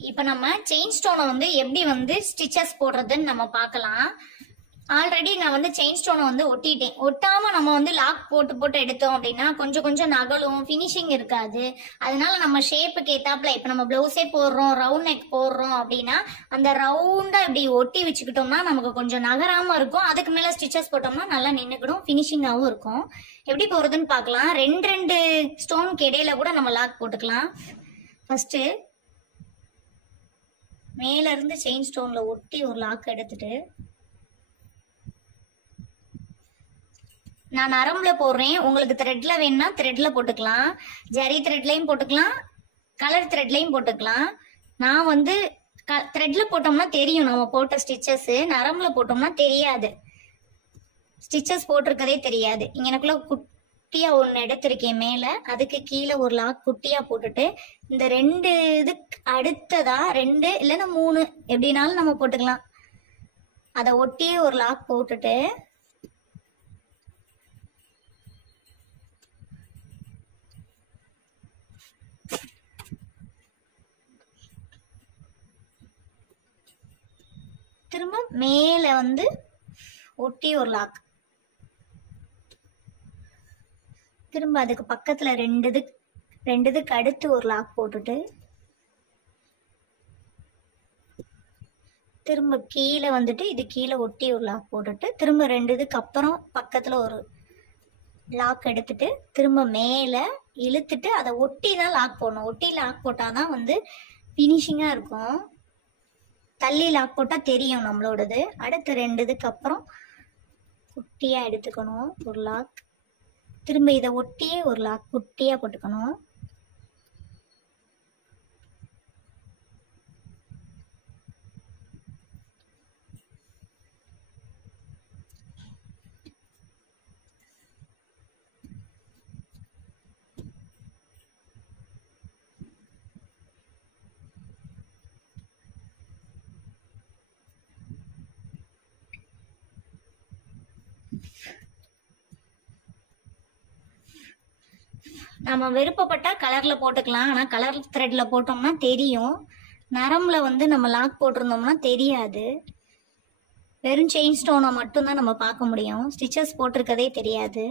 இப்போ நம்ம செயின் ஸ்டோனை வந்து எப்படி வந்து ஸ்டிச்சஸ் போடுறதுன்னு நம்ம பார்க்கலாம். ஆல்ரெடி நான் வந்து செயின் ஸ்டோனை வந்து ஒட்டிட்டேன். ஒட்டாம நம்ம வந்து லாக் போட்டு போட்டு எடுத்தோம் அப்படின்னா கொஞ்சம் கொஞ்சம் நகலும், ஃபினிஷிங் இருக்காது. அதனால நம்ம ஷேப்புக்கு ஏத்தாப்புல இப்போ நம்ம பிளவுஸே போடுறோம், ரவுண்ட் நெக் போடுறோம் அப்படின்னா அந்த ரவுண்டா இப்படி ஒட்டி வச்சுக்கிட்டோம்னா நமக்கு கொஞ்சம் நகராம இருக்கும். அதுக்கு மேல ஸ்டிச்சஸ் போட்டோம்னா நல்லா நின்னுக்கிடும், ஃபினிஷிங்காகவும் இருக்கும். எப்படி போடுறதுன்னு பார்க்கலாம். ரெண்டு ஸ்டோனுக்கு இடையில கூட நம்ம லாக் போட்டுக்கலாம். ஃபர்ஸ்ட் மேல இருந்து செயின் ஸ்டோன்ல ஒட்டி ஒரு லாக் எடுத்துட்டு நான் நரம்புல போடுறேன். உங்களுக்கு த்ரெட்ல வேணும்னா த்ரெட்ல போட்டுக்கலாம், ஜரி த்ரெட்லையும் போட்டுக்கலாம், கலர் த்ரெட்லையும் போட்டுக்கலாம். நான் வந்து த்ரெட்ல போட்டோம்னா தெரியும் நம்ம போட்ட ஸ்டிச்சஸ், நரம்புல போட்டோம்னா தெரியாது, ஸ்டிச்சஸ் போட்டிருக்கதே தெரியாது. இங்கனக்குள்ள குட்டியா ஒன்று எடுத்திருக்கேன் மேல, அதுக்கு கீழே ஒரு லாக் குட்டியா போட்டுட்டு இந்த 2 இதுக்கு அடுத்ததா 2 இல்லைன்னா 3 எப்படினாலும் நம்ம போட்டுக்கலாம். அதை ஒட்டியே ஒரு லாக் போட்டுட்டு திரும்ப மேல வந்து ஒட்டி ஒரு லாக், திரும்ப அதுக்கு பக்கத்துல 2 இதுக்கு அடுத்து ஒரு லாக் போட்டுட்டு திரும்ப கீழே வந்துட்டு இது கீழே ஒட்டி ஒரு லாக் போட்டுட்டு திரும்ப 2 இதுக்கு அப்புறம் பக்கத்துல ஒரு லாக் எடுத்துட்டு திரும்ப மேல இழுத்துட்டு அதை ஒட்டி தான் லாக் போடணும். ஒட்டி லாக் போட்டாதான் வந்து ஃபினிஷிங்கா இருக்கும். தள்ளி லாக் போட்டா தெரியும் நம்மளோடது. அடுத்த 2 இதுக்கு அப்புறம் குட்டியா எடுத்துக்கணும் ஒரு லாக், திரும்ப இதை ஒட்டியே ஒரு லாக் குட்டியா போட்டுக்கணும். நம்ம விருப்பப்பட்டா கலர்ல போட்டுக்கலாம். ஆனா கலர் த்ரெட்ல போட்டோம்னா தெரியும், நரம்புல வந்து நம்ம லாக் போட்டிருந்தோம்னா தெரியாது. வெறும் செயின் ஸ்டோனை மட்டும்தான் நம்ம பார்க்க முடியும், ஸ்டிச்சஸ் போட்டிருக்கதே தெரியாது.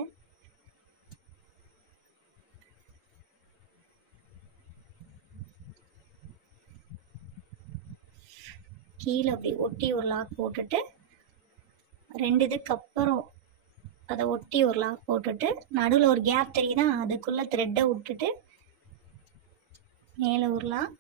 கீழே அப்படி ஒட்டி ஒரு லாக் போட்டுட்டு 2 இதுக்கு அப்புறம் அதை ஒட்டி ஒரு லாக் போட்டுட்டு நடுவில் ஒரு கேப் தெரியுதா, அதுக்குள்ள த்ரெட்டை விட்டுட்டு மேலே ஒரு லாக்,